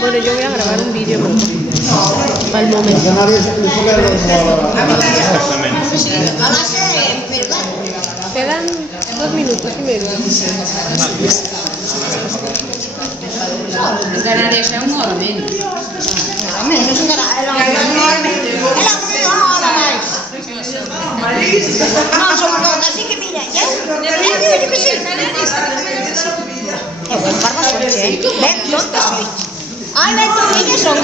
Bueno, yo voy a grabar un vídeo para el momento. Quedan 2 minutos y medio. En Canarias é unha hora menos. Menos en Canarias. Hora máis. Non son todas, así que mira, eu que sí. É buen barbas coche, ven, tontas sois. Ai, ven, niñas son,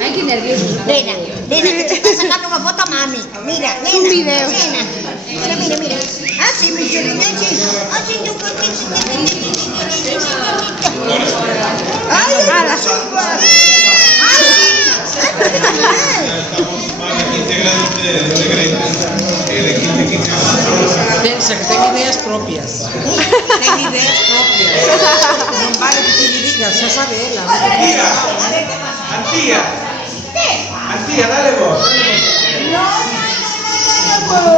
Ai, que nervioso. Nena, que te está sacando unha foto a mami. Mira, nena. Un video. Nena. Mira. Ah, sí, mi chelina, sí. Ah, sí, tú coches. Ay, la sopa. Más de 15 grados de greita. De 15 grados. Pensa que ten ideas propias. Ten ideas propias. Non vale que te lle digas, xa sabe ela. Antía, dale vos. Bueno,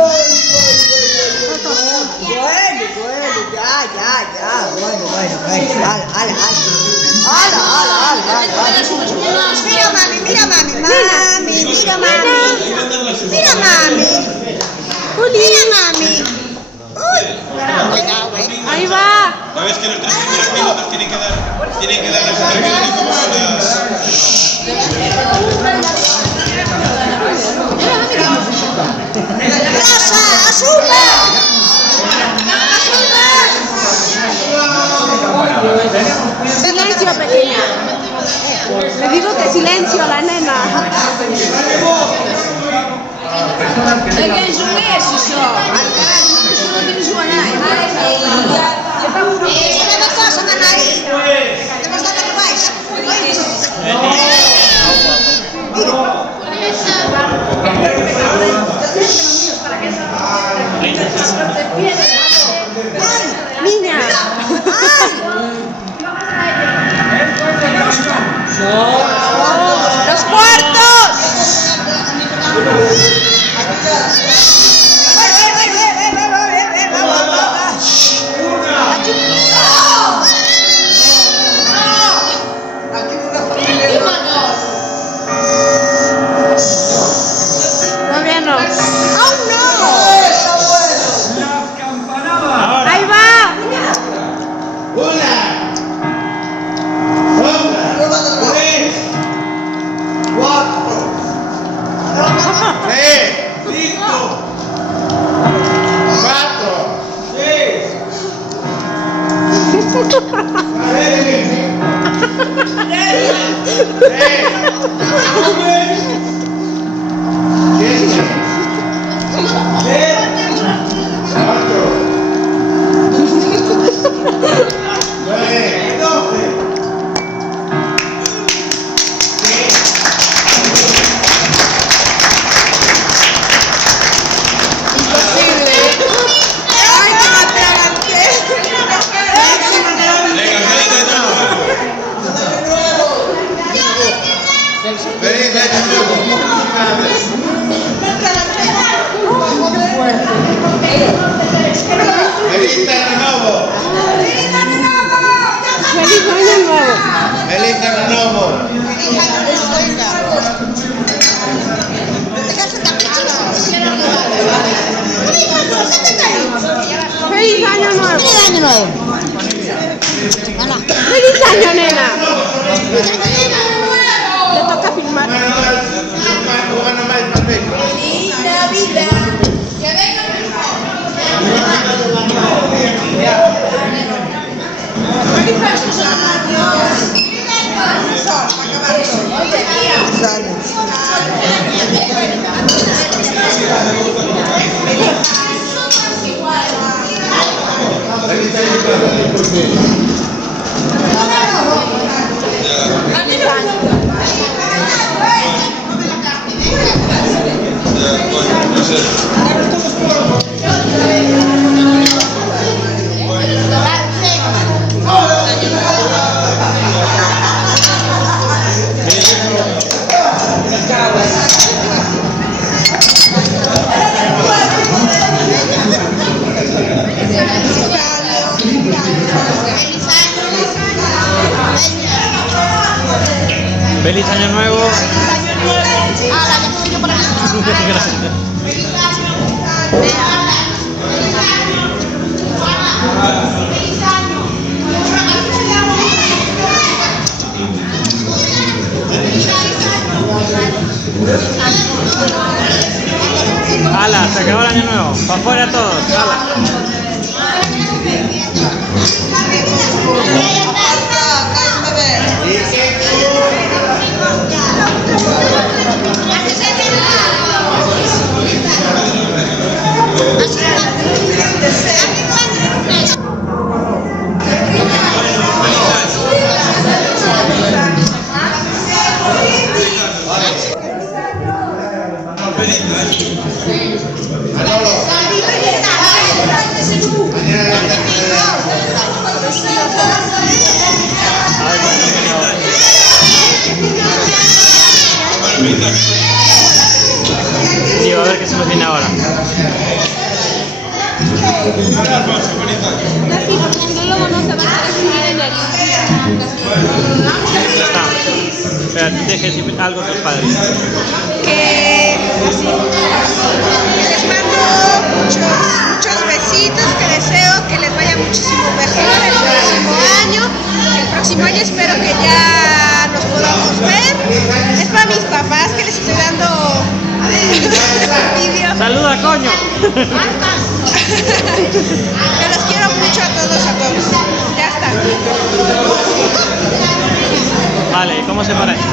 Mira, mami. Uy, cuidado, Ahí va. ¿Sabes que los 3 primeros minutos tienen que dar las entrevistas como ¡Rosa, azúcar! Silencio, pequeña. Le digo que silencio a la nena. É que en xulés, iso. Iso non tiene súa nai. Esta é uma cosa, Manai. Temos dado que vais. Niña. ¡Los cuartos! Todavía no. ¡Oh, no! Ahí va. 1 Feliz año nuevo. Ah, la que yo por aquí. ¡Hala! Se acabó el año nuevo. ¡Para afuera todos! ¡Hala! Digo, a ver qué se nos viene ahora. Así, porque si no luego no se va a recibir en el... Espera, tienes que decir algo a tus padres. Que les mando muchos besitos, que deseo que les vaya muchísimo mejor el próximo año. El próximo año espero que ya nos podamos ver. Es para mis papás que les estoy dando vídeo. ¡Saluda, coño! Que los quiero mucho a todos. Ya está. Vale, ¿cómo se para esto?